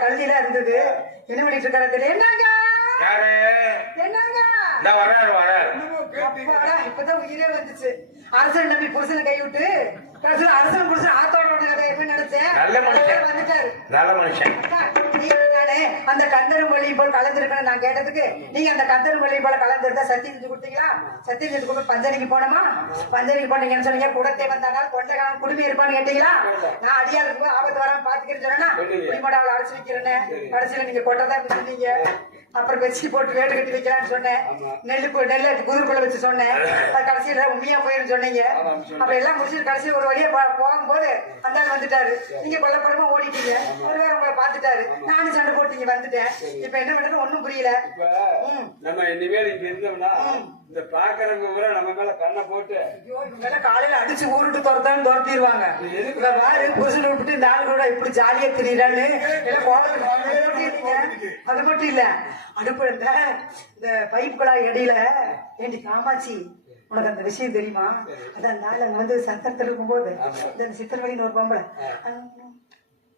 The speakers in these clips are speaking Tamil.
கழுதிலாம் இருந்தது. என்ன பண்ணிட்டு இருக்காரு தெரியல. என்னங்க? என்னங்க? இந்த வர்றாரு இப்பதான் உயிரே வந்துச்சு. அரசன் நம்பி புருஷனை கை விட்டு கடைசியில அரசன் புருஷன் ஆத்தோட கதை என்ன நினைச்சேன்? நல்ல மனுஷன். வந்துட்டாரு. நல்ல அந்த கந்தரும் வழி போல் கலந்துருக்கணும் நான் கேட்டதுக்கு. நீங்க அந்த கந்தரும் வழி போல கலந்துருந்தா சத்தியம் செஞ்சு கொடுத்தீங்களா? சத்தியம் செஞ்சு கொடுத்து பஞ்சனைக்கு போனோமா? பஞ்சனைக்கு போனீங்கன்னு சொன்னீங்க. கூடத்தே வந்தாங்க கொண்ட காலம் குடுமி இருப்பான்னு கேட்டீங்களா? நான் அடியா இருக்கும் ஆபத்து வராம பாத்துக்கிறேன்னு சொன்னா குடிமடாவில் அடைச்சு வைக்கிறேன்னு. கடைசியில நீங்க கொட்டதான் சொன்னீங்க அப்புறம் வெச்சி போட்டு வேட்டு கட்டி வைக்கலாம்னு சொன்னேன். நெல்லு பு- நெல்லை குதிர்குள்ள வச்சு சொன்னேன். அது கடைசியில உண்மையா போயிருந்து சொன்னீங்க. அப்புறம் எல்லாம் முடிச்சுட்டு கடைசியில் ஒரு வழியா போகும்போது அந்த ஆள் வந்துட்டாரு. நீங்க கொல்லப்புறமா ஓடிட்டீங்க ஒரு வேற உங்களை பார்த்துட்டாரு. நானும் சண்டை போட்டீங்க வந்துட்டேன். இப்ப என்ன பண்றது? ஒண்ணும் புரியல. நம்ம இனிமேல் இங்க இருந்தோம்னா இந்த பாக்குறவங்க பூரா நம்ம மேல கண்ணை போட்டு எல்லாம் காலையில அடிச்சு ஊருட்டு துரத்தான்னு துரத்திடுவாங்க. வேறு புருஷனை விட்டுட்டு இந்த ஆள் கூட இப்படி ஜாலியா திரியிறான்னு. அது மட்டும் இல்ல. அடுப்பு இந்த இந்த அடியில ஏண்டி காமாட்சி உனக்கு அந்த விஷயம் தெரியுமா? அதான் ஆள் அங்க வந்து சத்தத்தில் இருக்கும்போது இந்த சித்திரவழின்னு ஒரு பொம்பளை.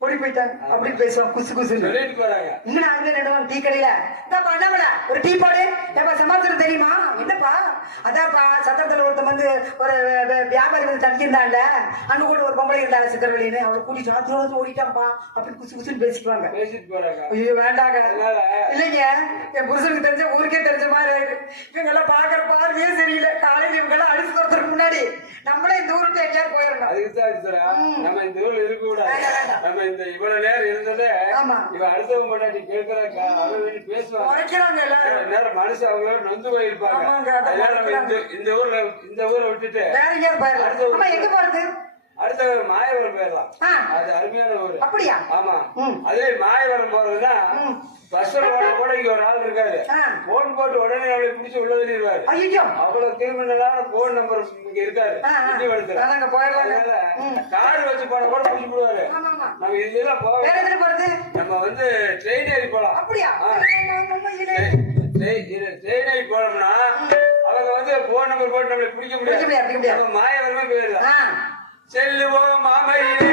ஓடி போயிட்டாங்க அப்படின்னு பேசுவான் குசு போறாங்க இன்னும் அங்கே நடுவாங்க டீ கடையில? என்னப்பா என்னப்பா ஒரு டீ போடு. ஏப்பா சமாச்சாரம் தெரியுமா? என்னப்பா? அதான்ப்பா சத்திரத்துல ஒருத்தன் வந்து ஒரு வியாபாரி வந்து தங்கியிருந்தான்ல. அங்க கூட ஒரு பொம்பளை இருந்தாங்க சித்திரவழின்னு. அவளை கூட்டிட்டு வந்து வந்து ஓடிட்டான்ப்பா. அப்படின்னு குசு குசுன்னு பேசிக்குவாங்க. ஐயோ வேண்டாங்க? இல்லைங்க. என் புருஷனுக்கு தெரிஞ்ச ஊருக்கே தெரிஞ்ச மாதிரி. இருக்கு இவங்க எல்லாம் பாக்குற பார்வையே சரியில்லை. காலையில இவங்க எல்லாம் அடிச்சு துரத்துறதுக்கு முன்னாடி நம்மளே இந்த ஊருக்கு எங்கேயாவது போயிடணும். நம்ம இந்த ஊர்ல இருக்க கூடாது. நம்ம இந்த இவ்வளவு நேரம் இருந்ததே. இவ அடுத்தவங்க முன்னாடி கேட்கறாங்க அவங்க பேசுவாங்க. நேரம் மனசு அவங்களோட நொந்து போயிருப்பாங்க. இந்த ஊர்ல இந்த ஊரை விட்டுட்டு அடுத்த ஆமா எங்க போறது? அடுத்த மாயவரம் போயிடலாம். அது அருமையான ஊர் அப்படியா ஆமா. அதே மாயவரம் போறதுன்னா. பஸ்ல போன கூட இங்க ஒரு ஆள் இருக்காரு. போன் போட்டு உடனே அவளை பிடிச்சு உள்ள அவ்வளவு கிரிமினலான போன் நம்பர் இங்க இருக்காரு ஆ, ஆ. திண்டிவனத்துல. அதாங்க போயிடலாங்க. அதனால ம். கார் வச்சு போன கூட பிடிச்சு போடுவாரு. நம்ம இதெல்லாம் போக வேற எதுல போறது நம்ம வந்து ட்ரெயின் ஏறி போலாம் அப்படியா. ட்ரெயின் ஏறி போனோம்னா அவங்க வந்து போன் நம்பர் போட்டு நம்மளை பிடிக்க முடியாது, மாயவரமே போயிடலாம். செல்லுவோம் மாமையிலே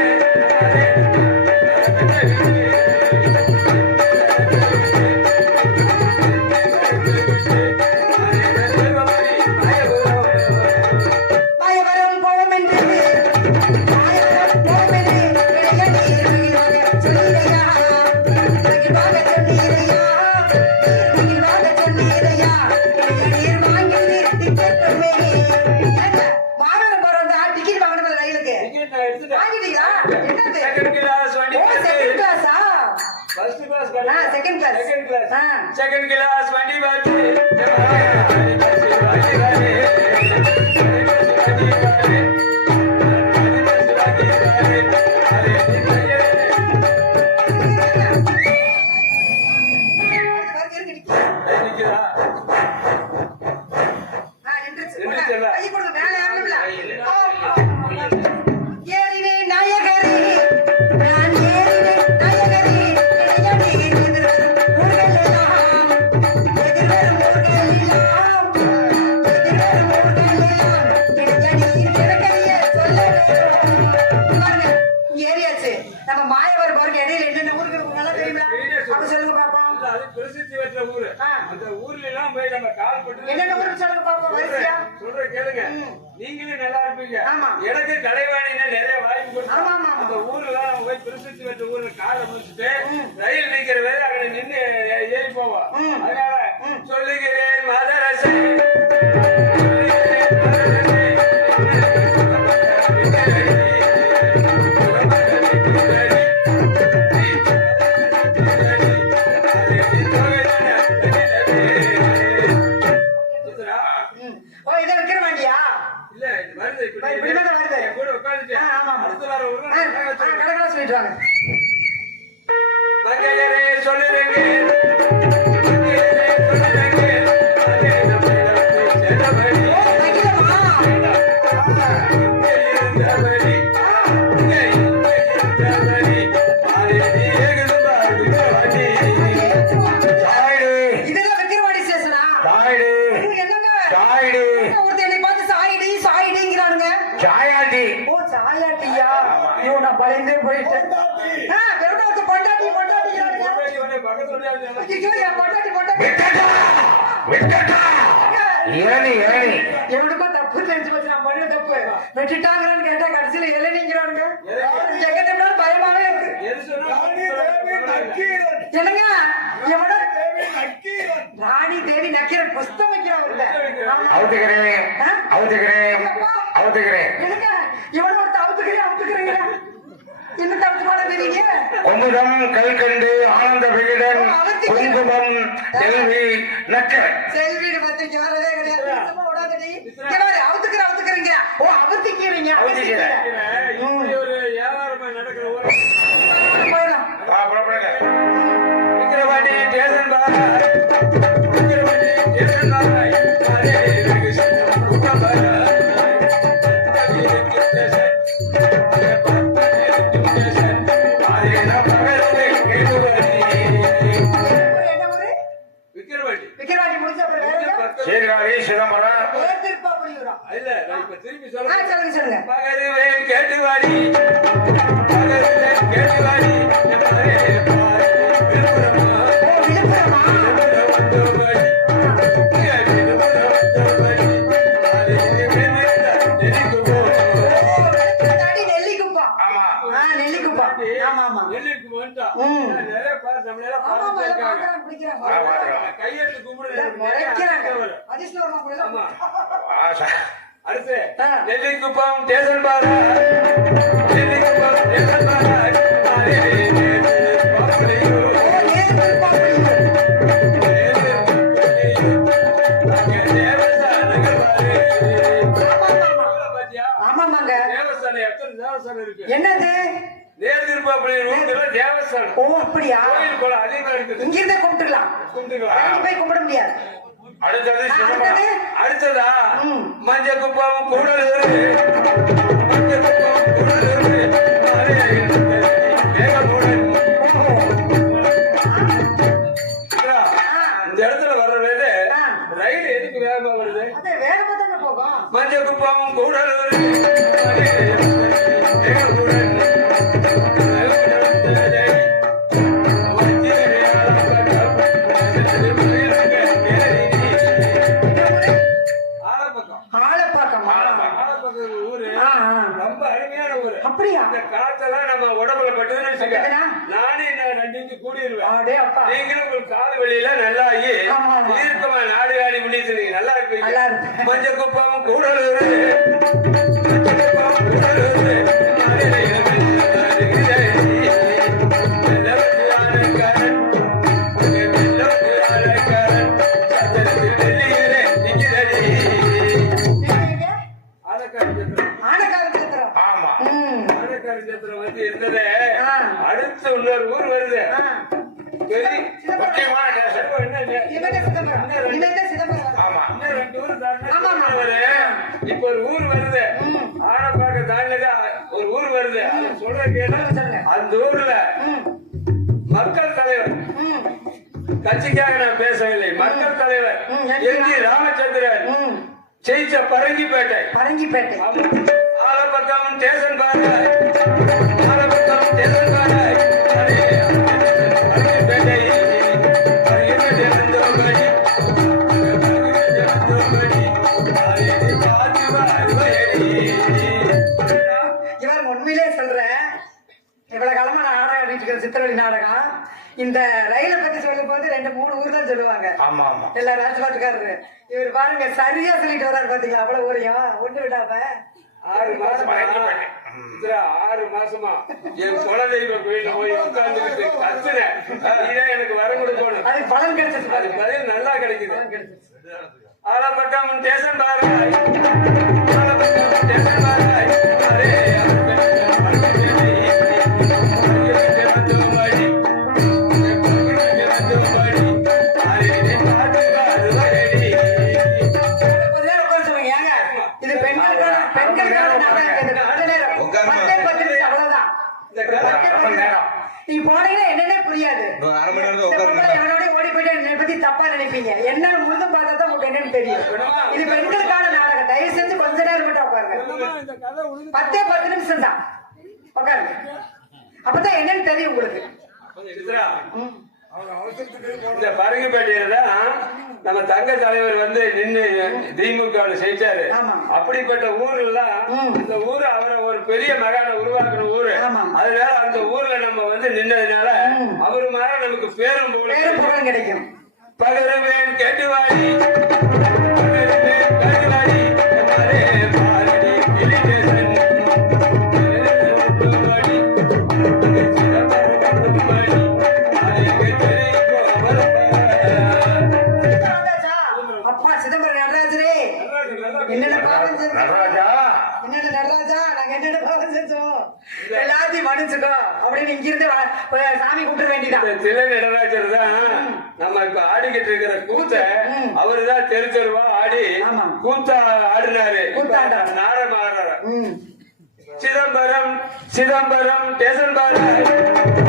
நிக்கிற வேலை அங்க நின்று ஏறி போவோம். அதனால சொல்லுகிறேன் சாயிடிங்கிறானுங்க. சாயாண்டி ஓ சாயாட்டியா ஆமா. ஐயோ நான் பயந்தே போயிட்டேன் ஆ, இருக்கு? பொண்டாட்டி. பொண்டாட்டி ஐயோ, என் பொண்டாட்டி பொண்டாட்டி விட்டட்டா விட்டட்டா இரணி இரணி எவனுக்கோ தப்பு தெரிஞ்சு போச்சு நான் பண்ண தப்பு வெட்டிட்டாங்கன்னு கேட்டா கடைசியில இளநீங்கிறானுங்க எங்க பயமாவே இருக்கு என்னங்க எவனோ ராணி தேவி நக்கீரன் புஸ்தம் வைக்கிறான் ஆமா. அவுத்துக்கிறேன் அவுத்துக்கிறேன் அவுத்துக்கிறேன் என்னங்க இவனு ஒரு தவுத்துக்கிறீங்க குமுதம் கல்கண்டு ஆனந்த விகடன் குங்குமம் செல்வி நக்கர் செல்வீடு பத்திரிக்கை வரவே கிடையாது அவுத்துக்கிற, அவுத்துக்கிறீங்க. ஓ, அவுத்திக்கிறீங்க, வியாபாரமா நடக்கிற அடுத்து. நெல்லிக்குப்பம் ஸ்டேஷன் பாரா நெல்லிக்குப்பம். ஸ்டேஷன் பாரா அரே பாப்புலையூர் ஓ, ஏன் திருப்பாப்புலியூர்? ஆமாமாங்க. என்னது ஓ அப்படியா? இங்கிருந்தே கும்பிட்டுக்கலாம். இறங்கி போய் கும்பிட முடியாது. அடுத்தது அடுத்தது? அடுத்ததா? ம். மஞ்ச குப்பாவும் கூடலூர். மஞ்ச குப்பாவும் கூடலூர். நீங்களும் உங்களுக்கு காது வெளியில நல்லா. தீர்க்கமா நாடு காடி முடிச்சு நல்லா இருப்பீங்க நல்லா இருப்பேன். மஞ்ச குப்பம் கூடலூர் இப்ப ஒரு ஊர் வருது. ஆனப்பாக்க தாண்டினதா ஒரு ஊர் வருது. சொல்ற சொல்லுங்க. அந்த ஊர்ல மக்கள் தலைவர். கட்சிக்காக நான் பேசவில்லை. மக்கள் தலைவர். M G Ramachandran. ஜெயிச்ச பரங்கிப்பேட்டை. பரங்கிப்பேட்டை. ஆலப்பக்கம் ஸ்டேஷன் பாரு இந்த ரயிலை பத்தி சொல்லும் போது ரெண்டு மூணு ஊர் தான் சொல்லுவாங்க. ஆமா ஆமா. எல்லா ராஜபாட்டுக்காரரு. இவர் பாருங்க சரியா சொல்லிட்டு வர்றாரு பாத்தீங்களா? அவ்வளவு ஊரையும். ஒண்ணு விடாம. ஆறு மாசமா. ஆறு மாசமா. என் குலதெய்வ கோயில போய் உட்கார்ந்துக்கிட்டு கத்துறேன் எனக்கு வரம் கொடுக்கணும். அதுக்கு பலன் கிடைச்சது அது பாருங்க பதில் நல்லா கிடைக்குது. பலன் கிடைச்சது ஆலப்பட்டம் ஸ்டேஷன் அப்பதான் என்னன்னு தெரியும் உங்களுக்கு. இந்த பரங்கிப்பேட்டையில தான் நம்ம தங்க தலைவர் வந்து நின்னு திமுக ஜெயிச்சாரு. அப்படிப்பட்ட ஊர்லாம் ம். இந்த ஊரு அவரை ஒரு பெரிய மகான உருவாக்குன ஊரு. அதனால அந்த ஊர்ல நம்ம வந்து நின்னதுனால. அவரு மாதிரி நமக்கு பேரும் பேரும் கிடைக்கும் பகருவேன் கேட்டுவாடி பகருவேன் சாமி கும்பிட வேண்டியதான் இந்த திலை நடராஜர் தான் நம்ம இப்ப ஆடிக்கிட்டு இருக்கிற கூத்த. அவரு தான் தெரு தெருவா ஆடி. கூத்தா ஆடினாரு. நாடகம் ஆடுறாரு. சிதம்பரம் சிதம்பரம் ஸ்டேஷன் பாராய்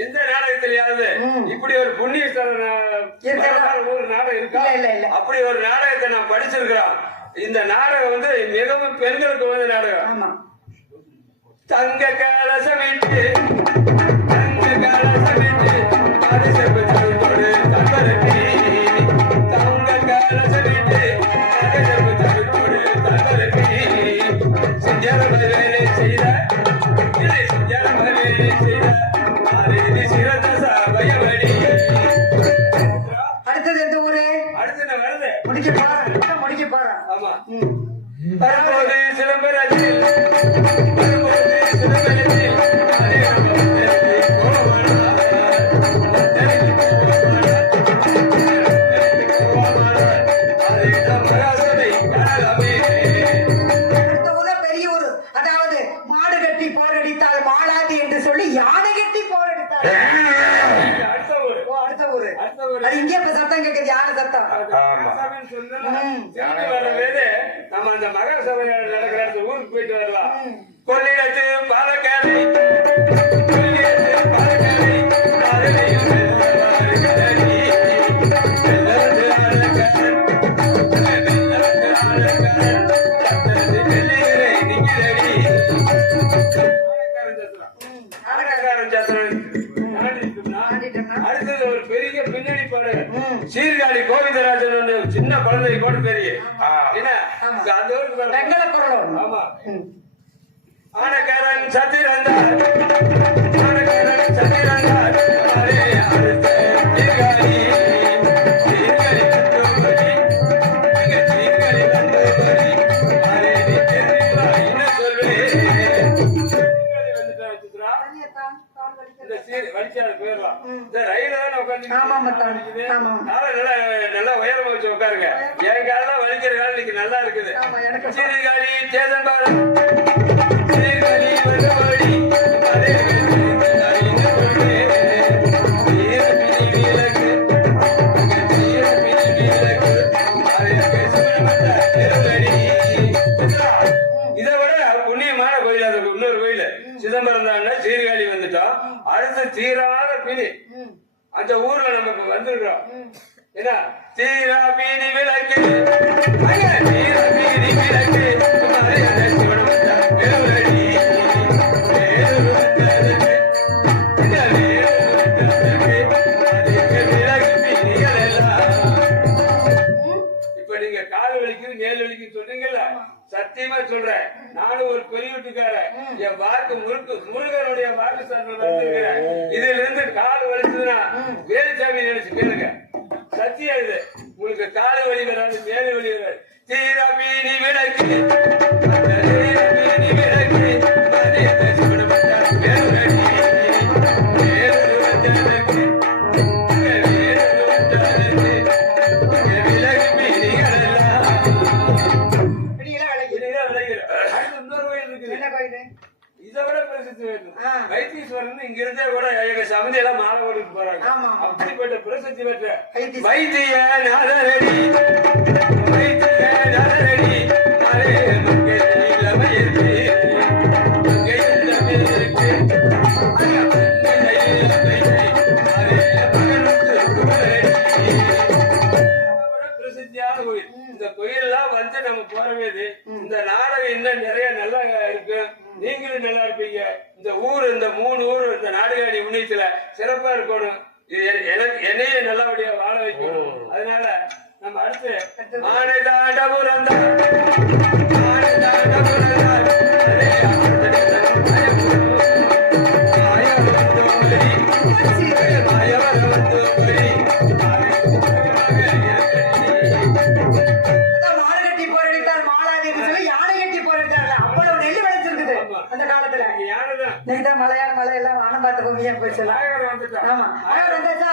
எந்த நாடகத்திலயாவது. இப்படி ஒரு புண்ணிய ஸ்தலம் இருக்கா? வரலாறு ஒரு நாடகம் இருக்கா இல்ல, இல்ல, இல்ல. அப்படி ஒரு நாடகத்தை நான் படிச்சிருக்கிறோம் இந்த நாடகம் வந்து மிகவும் பெண்களுக்கு வந்து நாடகம் ஆமா தங்க கலசமிட்டு தங்க கலசமிட்டு அடுத்தது எந்த ஊரு? முடிக்க போறேன். முடிக்க போறேன். ஆமா. தெரியும் ஆ. என்ன. அந்த பாரு. வெங்கல குரலும் ஆமா. ஆனக்காரன் சத்திரந்தார் ஆமா, மச்சான். ஆமா. நல்லா நல்லா உயரமா வச்சு உட்காருங்க என் காலெல்லாம் வலிக்கிற காலம் இன்னைக்கு நல்லா இருக்குது சீர்காழி சீர்காழி அந்த ஊர்ல நம்ம இப்ப வந்திருக்கிறோம் என்ன தீரா பீனி விளக்கு. நானும் ஒரு பெரிய வீட்டுக்காரன் என் வாக்கு முறுக்கு முருகனுடைய வாக்கு வந்திருக்கிறேன் இதுல இருந்து கால் வலிச்சதுன்னா வேலுசாமி நினைச்சு கேளுங்க. சத்தியம் இது. உங்களுக்கு கால் வலி வராது மேல் வலி வராது. தீரா மீனி இந்த ஊர் இந்த மூணு ஊர் இந்த நாடுகாணி முன்னியத்துல சிறப்பா இருக்கணும். இது என்னையே நல்லபடியா வாழ வைக்கணும். அதனால நம்ம அடுத்து மானை தாண்ட புறந்தா மானை தாண்ட தான் மலையான மலை எல்லாம் வானம் பார்த்த பூமியா போச்சு. ஆமா. வந்தாச்சா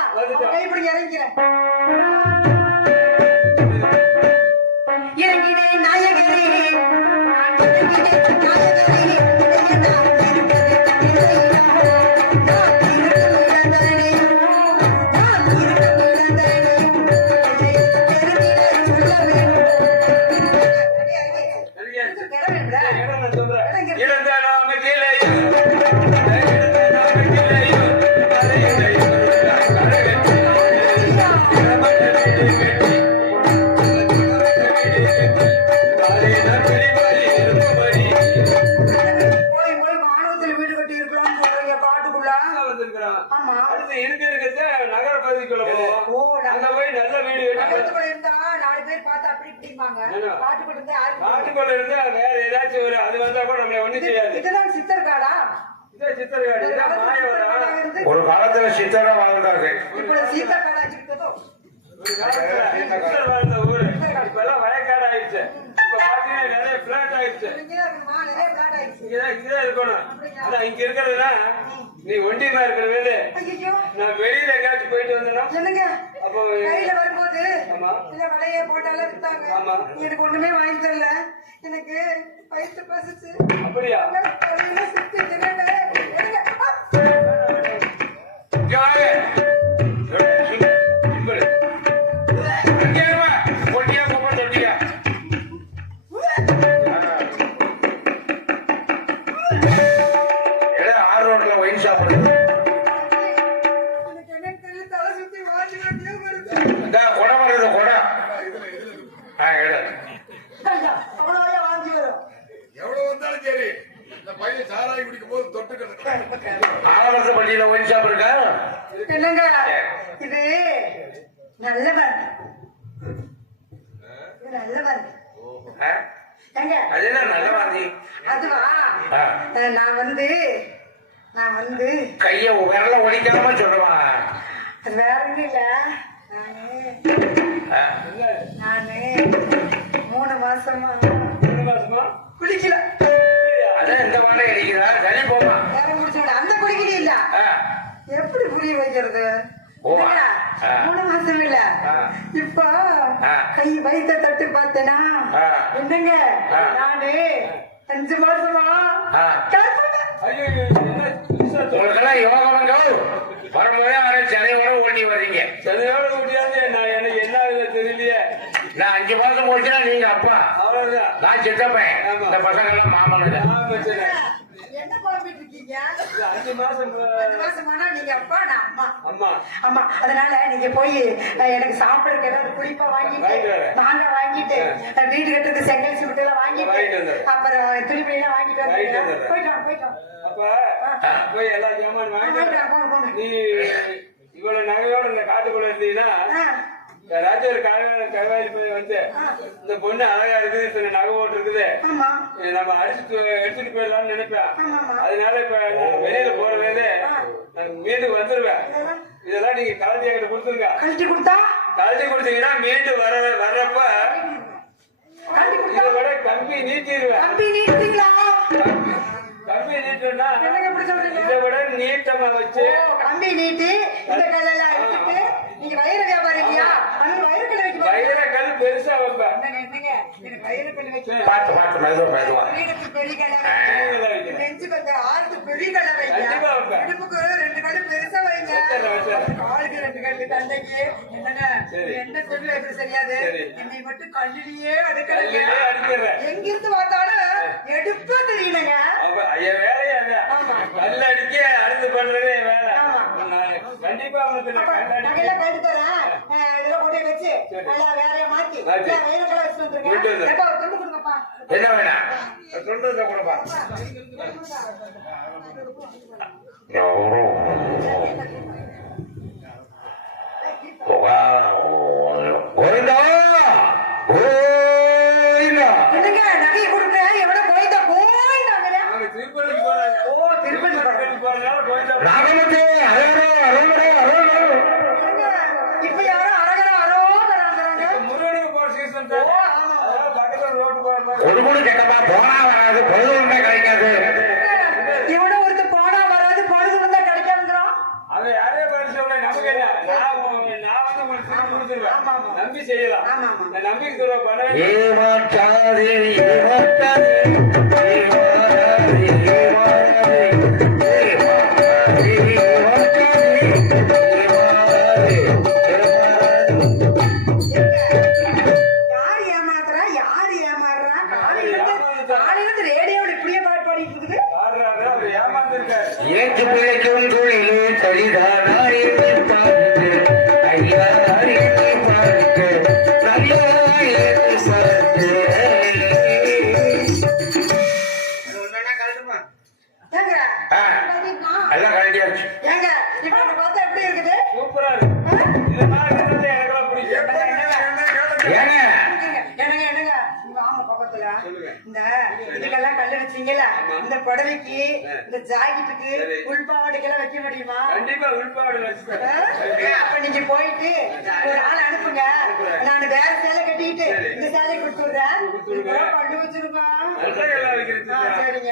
ஆனா இங்க இருக்கிறதுனா நீ ஒண்டியமா இருக்கிற வேலை நான் வெளியில எங்கேயாச்சும் போயிட்டு வந்தேன்னா? என்னங்க? அப்போ கையில வரும்போது. இந்த வடையை போட்டாலும் வித்தாங்க. எனக்கு ஒண்ணுமே வாங்கி தரல. எனக்கு வயிற்று பசிச்சு. அப்படியா? சுத்தி திரண்டு ஆலமரத்துப்பட்டியில ஒயின் ஷாப் இருக்கா என்னங்க இது நல்லவன் நல்லவன் அது என்ன நல்ல வாந்தி அதுவா? நான் வந்து நான் வந்து கைய விரல ஒடிக்காம சொல்லுவான் அது வேற ஒண்ணும் இல்ல. நானு. நானு மூணு மாசமா மூணு மாசமா? குளிக்கல. அதான் இந்த வாடகை அடிக்கிறா சரி போமா. ஆ. எப்படி புரிய வைக்கிறது. மூணு மாசம் இல்ல. இப்ப. கை வைத்த தட்டு பார்த்தேனா. என்னங்க. நானு அஞ்சு மாசமா? உங்களுக்கெல்லாம் யோகமங்க வரும்போதே வர சனியோட ஓட்டி வர்றீங்க. சதையோட முடியாது நான் எனக்கு என்ன தெரியலையே. நான் அஞ்சு மாசம் போச்சுன்னா நீங்க அப்பா. அவ்வளவுதான். நான் சித்தப்பேன். இந்த பசங்க எல்லாம் மாமனுங்க நான் பிரச்சனை. என்ன குழம்பிட்டு இருக்கீங்க மாசம் நீங்க அப்பா நான் அம்மா அம்மா அதனால நீங்க போய் எனக்கு சாப்பிடறதுக்கு ஏதாவது குளிப்பா வாங்கிட்டு. மாங்காய் வாங்கிட்டு வீடு கட்டுறதுக்கு செங்கல் சிமெண்ட் எல்லாம் வாங்கிட்டு. அப்புறம் துணிமணி எல்லாம் வாங்கிட்டு வாங்கிட்டு வந்து வந்துடுறேன். போயிட்டு வாங்க, போயிட்டு வாங்க. அப்ப போய் எல்லா ஜாமான் வாங்கிட்டு. நீ இவ்வளவு நகையோட இந்த காட்டுக்குள்ள இருந்தீங்கன்னா யாராச்சும் ஒரு கழுவாயில் கழுவாயில் போய் வந்து இந்த பொண்ணு அழகா இருக்குது இத்தனை நகை ஓட்டு இருக்குது. நம்ம அடிச்சுட்டு எடுத்துட்டு போயிடலாம்னு நினைப்பேன். அதனால இப்ப நான் வெளியில போற வேலை நான் மீண்டும் வந்துருவேன். இதெல்லாம் நீங்க கலட்டி என்கிட்ட கொடுத்துருங்க. கழட்டி கொடுத்தா? கலட்டி கொடுத்தீங்கன்னா மீண்டும் வர வர்றப்ப இதை விட கம்பி நீட்டிடுவேன். கம்பி நீட்டீங்களா கம்பி நீட்டோம்னா என்னங்க இப்படி சொல்றீங்க? இதை விட நீட்டமா வச்சு கம்பி நீட்டி இந்த எடுத்துட்டு நீங்க வயிறு வியாபாரி இல்லையா அந்த வயிறு கல்லை வைக்க போறீங்க. வைரக்கல் பெருசு வைப்பேன் பார்த்து பார்த்து மெதுவா மெதுவா. எங்கிருந்து பார்த்தாலும் எடுப்பா தெரியலங்க. வேலையே. கல் அடிக்க அடுத்து பண்றதே வேலை. கண்டிப்பா அடிக்க- கழட்டி தரேன் இதெல்லாம் கொண்டு வச்சு. நல்லா வேலையை மாத்தி மாத்தி. எல்லாம் வயிறுக்கெல்லாம் வச்சுட்டு கொண்டு வந்துருங்க வந்துரு. எப்ப ஒரு துண்டு கொடுங்கப்பா. என்ன வேணா? தொண்டு இருந்தா கூடப்பா. கோவிந்தா நல்ல அறிந்து பார்த்து நல்லா ஜாக்கெட்டுக்கு. உள்பாவாடைக்கெல்லாம் வைக்க முடியுமா? கண்டிப்பா? வச்சுட்டேன் அப்ப நீங்க போயிட்டு ஒரு ஆள் அனுப்புங்க. நான் வேற சேலை கட்டிக்கிட்டு சரி. இந்த சேலை கொடுத்துடுறேன். வைக்கிறது ஆ, சரிங்க.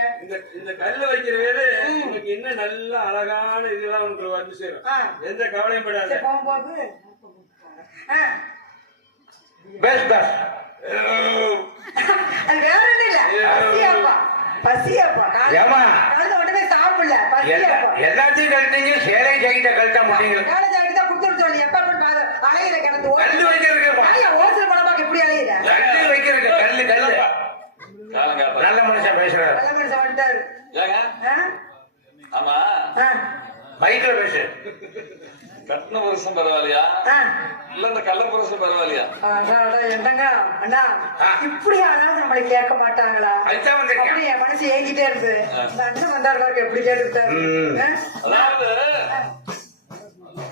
இந்த கல்லு வைக்கிற வேலை உனக்கு இன்னும் நல்ல அழகான இதெல்லாம் உனக்கு வந்து சேரும். எந்த கவலையும் படாத. போகும்போது பெஸ்ட் பெஸ்ட் அது வேற ஒண்ணும் இல்ல. பசியாப்பா. பசியாப்பா. ஏம்மா? பசியாப்பா எல்லாத்தையும் கழட்டிங்க சேலை ஜாக்கெட்டை கழட்ட மாட்டீங்க வேலை ஜாக்கெட் தான் கொடுத்துட்டு சொல்லி எப்ப அலையிற கிடந்து கல்லு வைக்கிறதுக்கு ஐயா ஓசல் படமாக்கு எப்படி அலையிற கல்லு வைக்கிறதுக்கு கல்லு கல்லு. நல்ல மனுஷன் பேசுறாரு. நல்ல மனுஷன் வந்துட்டாரு? ஆமா. ஆ, மைக்ல பேசு. கட்டின புருஷன் பரவாயில்லையா. இல்ல இந்த கள்ள புருஷன் பரவாயில்லையா? என்னங்க? அண்ணா. இப்படி யாராவது நம்மளை கேட்க மாட்டாங்களா. அப்படி என் மனசு ஏங்கிட்டே இருக்கு. இந்த அண்ணன் வந்தாரு எப்படி கேட்டுக்கிட்டாரு? அதாவது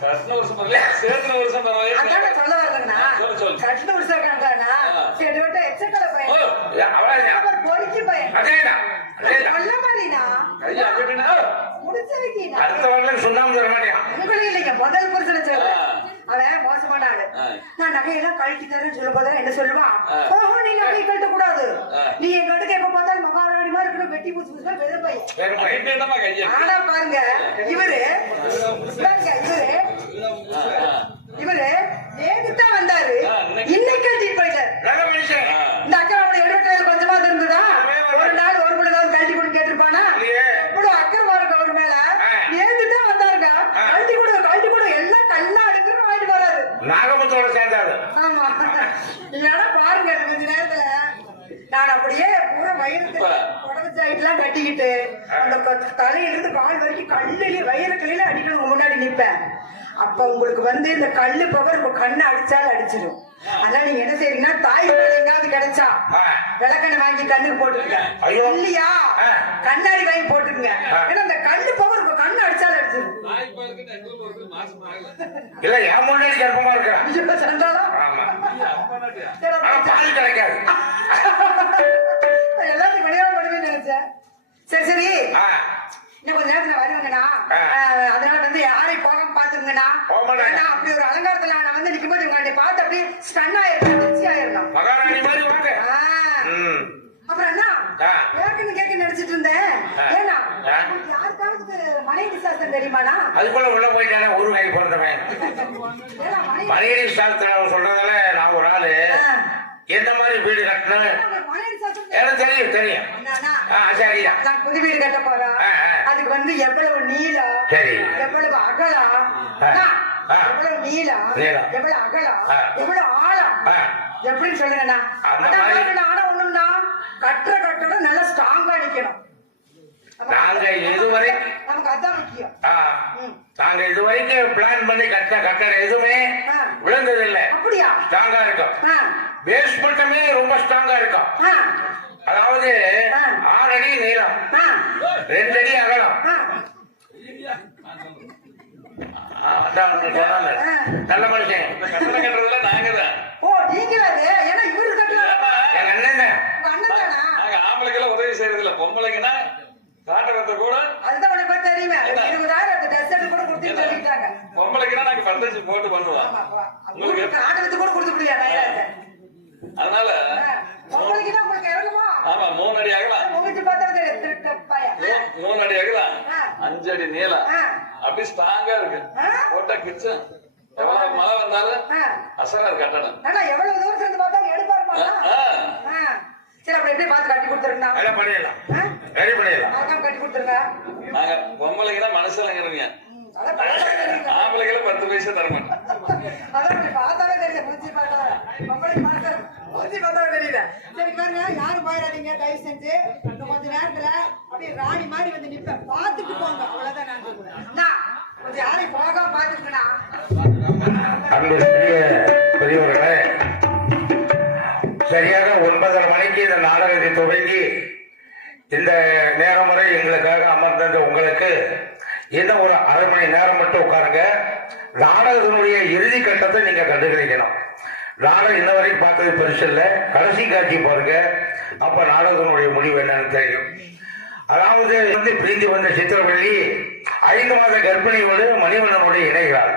கட்டின சேர்த்துன அதான சொல்ல சொல்லு, சொல்லு. கட்டின காண்டானா. சரி விட்ட எச்சக்கலை பையன். பையன். சொல்ல மாதிரினா அடுத்த சொல்லாம தர இல்லைங்க முதல் புருஷனை சொல்றேன். அவன் மோசமான ஆளு. நான் நகையெல்லாம் கழட்டி தரேன்னு சொல்லும் போது என்ன சொல்லுவான். ஓஹோ நீ நகையை கழட்ட கூடாது. நீ எங்க வீட்டுக்கு எப்ப பார்த்தாலும் மகாராணி மாதிரி இருக்கணும் வெட்டி பூச்சி பூச்சி வெறும் பையன்? ஆனா பாருங்க இவரு பாருங்க, இவரு. இவரு நேத்துதான் வந்தாரு. இன்னைக்கு- போயிட்டாரு நல்ல மனுஷன் ஆ. இந்த அக்கா அவனை எடுக்கிறது கொஞ்சமா இருந்ததா ஒரு நாள் ஒரு மணி நேரம் கழட்டி கொண்டு கேட்டிருப்பானா இல்லையே. எவ்வளவு அக்கறமா இருக்கு அவர் மேல ஆ. நேத்துதான் வந்தாருங்க ஆ. கழட்டி கொடு கழட்டி கொடு எல்லாம் கல்லா அடுக்குன்னு வாங்கிட்டு வராரு நாகமுத்தோட சேர்ந்தாரு ஆமா இல்லைன்னா பாருங்க இந்த கொஞ்ச நேரத்துல நான் அப்படியே பூரா வயிறு உடம்பு சைட்லாம் கட்டிக்கிட்டு அந்த தலையிலிருந்து கால் வரைக்கும் கல்லுலயே வயிறு கல்லில அடிக்கணும் முன்னாடி நிப்பேன். அப்ப உங்களுக்கு வந்து இந்த கல்லு பவர் உங்க கண்ணை அடிச்சாலும் அடிச்சிடும் அதனால நீங்க என்ன செய்றீங்கன்னா தாய் எங்காவது கிடைச்சா. விளக்கண்ணை வாங்கி கண்ணுக்கு போட்டுருங்க. ஐயோ. இல்லையா. கண்ணாடி வாங்கி போட்டுருங்க. ஏன்னா அந்த கல்லு பவர் உங்க கண்ணு அடிச்சாலும் அடிச்சிடும். இல்ல என் முன்னாடி கர்ப்பமா அப்ப பால் கிடைக்காது. சரி சரி. இன்னும் கொஞ்ச நேரத்துல வருவாங்கண்ணா. அதனால வந்து யாரையும் போகாம பாத்துருங்கண்ணா அப்படி ஒரு அலங்காரத்துல நான் வந்து நிக்கும்போது உங்களை பார்த்து அப்படியே ஸ்டன் ஆயிரும் திருச்சி ஆயிரணும் மகாராணி மாதிரி வாங்க ம். அப்புறம் கேட்கணும் கேட்க நினைச்சிட்டு இருந்தேன். ஏன்னா யாருக்காவது மனைவி சாஸ்திரம் தெரியுமாண்ணா அதுக்குள்ள உள்ள போயிட்டானே ஒரு கை பிறந்தவன் மணியடி சாஸ்திரம் சொல்றதால நான் ஒரு ஆளு. எந்த மாதிரி வீடு கட்டணும்? எனக்கு தெரியும் தெரியும். சரியா நான் புது வீடு கட்ட ஆ. அதுக்கு வந்து எவ்வளவு நீளம்? சரி. எவ்வளவு அகலம். எவ்வளவு நீளம். எவ்வளவு அகலம். எவ்வளவு ஆழம். எப்படின்னு சொல்லுங்கண்ணா. அந்த அதான் மாதிரி- பாருங்க, ஆனா ஒண்ணுன்னா கட்டுற கட்டோட நல்லா ஸ்ட்ராங்கா நிக்கணும். நாங்க இதுவரை- நமக்கு அதான் முக்கியம். நாங்க இது வரைக்கும் பிளான் பண்ணி கட்ட கட்டடம் எதுவுமே. விழுந்தது இல்ல அப்படியா? ஸ்ட்ராங்கா இருக்கும். ஆ, பேஸ்மெண்ட்டுமே ரொம்ப ஸ்ட்ராங்கா இருக்கும். அதாவது. ஆறு அடி நீளம். ரெண்டு அடி அகலம். நல்ல மனுஷன். இந்த கட்டடம் கட்டுறதுல நாங்க தான் ஓ நீங்களா ஏன்னா இவரு கட்டுறாரு எங்க அண்ணன் தான். உங்க அண்ணன் தானா நாங்க ஆம்பளைக்கெல்லாம் உதவி செய்யறது இல்ல பொம்பளைங்கன்னா காட்டகத்தை கூட அதுதான் உனக்கு தெரியுமே. இருபதாயிரம் ட்ரெஸ் எடுத்து கூட கொடுத்து சொல்லிட்டாங்க. பொம்பளைக்குன்னா நாங்க பர்தேசி போட்டு பண்ணுவோம். உங்களுக்கு ஆட்டத்துக்கு கூட கொடுத்து கையில. அதனால உங்களுக்கு இறங்குமா? ஆமா மூணு அடி அகலாம். உங்களுக்கு பார்த்தா தெரியும் திருட்ட பையன். மூ- மூணு அடி அகலாம். ஆ. அஞ்சு அடி நீளம். அப்படி ஸ்ட்ராங்கா இருக்கு. ஆ. போட்டா கிச்சன். எவ்வளவு மழை வந்தாலும் கட்டடம் ஆனா எவ்வளவு தூரத்துல இருந்து பார்த்தாலும் எடுப்பா ஆ, இருப்பாங்களா ஆ. ஆ. சரி அப்படி எப்படி பார்த்து கட்டி கொடுத்துருங்க? அதெல்லாம் பண்ணிடலாம். ரெடி பண்ணிடலாம். மறக்காம கட்டி கொடுத்துருங்க. நாங்க பொம்பளைங்கன்னா மனுஷனுங்கிறீங்க. ம், அதான் பார்த்தாலே தெரியுது. ஆம்பளைக்கெல்லாம் பத்து பைசா தர மாட்டோம். அதான் பார்த்தாலே தெரியுது மூஞ்சி பார்த்தா உங்களுக்கு பார்த்தா மூஞ்சி பார்த்தாலே தெரியுது சரி பாருங்க யாரும் போயிடாதீங்க தயவு செஞ்சு இன்னும் கொஞ்ச நேரத்துல அப்படியே ராணி மாதிரி வந்து நிப்பேன். பார்த்துட்டு போங்க. அவ்வளவுதான் நான் சொல்லுவேன் அண்ணா, கொஞ்சம் யாரையும் போகாம அன்பிற்குரிய பெரியவர்களே சரியாக ஒன்பதரை மணிக்கு இந்த நாடகத்தை துவங்கி இந்த நேரம் வரை எங்களுக்காக அமர்ந்த உங்களுக்கு இன்னும் ஒரு அரை மணி நேரம் மட்டும் உட்காருங்க. நாடகத்தினுடைய இறுதி கட்டத்தை நீங்க கண்டுகளிக்கணும். நாடகம் இன்ன வரைக்கும் பார்த்தது பெருசு இல்லை. கடைசி காட்சி பாருங்க. அப்ப நாடகத்தினுடைய முடிவு என்னன்னு தெரியும். அதாவது வந்து பிரிந்து வந்த சித்திரவள்ளி ஐந்து மாத கர்ப்பிணியோடு மணிவண்ணனோடு இணைகிறார்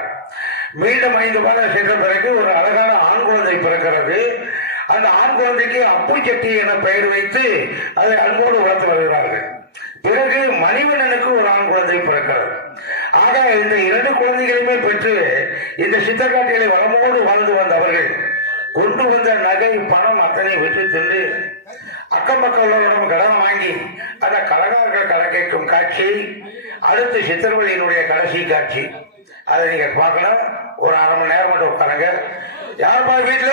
மீண்டும் ஐந்து மாதம் சென்ற பிறகு ஒரு அழகான ஆண் குழந்தை பிறக்கிறது. அந்த ஆண் குழந்தைக்கு அப்புச்சட்டி என பெயர் வைத்து அதை அன்போடு வளர்த்து வருகிறார்கள். பிறகு மணிவண்ணனுக்கு ஒரு ஆண் குழந்தை பிறக்கிறது. ஆக இந்த இரண்டு குழந்தைகளையுமே பெற்று இந்த சித்தக்காட்டிகளை வளமோடு வாழ்ந்து வந்தவர்கள் கொண்டு வந்த நகை பணம் அத்தனை விற்று சென்று அக்கம் பக்கம் உள்ளவரிடம் கடன் வாங்கி அந்த கலகாக கலக்கைக்கும் காட்சி அடுத்து சித்திரவழியினுடைய கடைசி காட்சி. அதை நீங்க பார்க்கணும். ஒரு அரை மணி நேரம் மட்டும் உட்காருங்க. யாருப்பா வீட்டுல?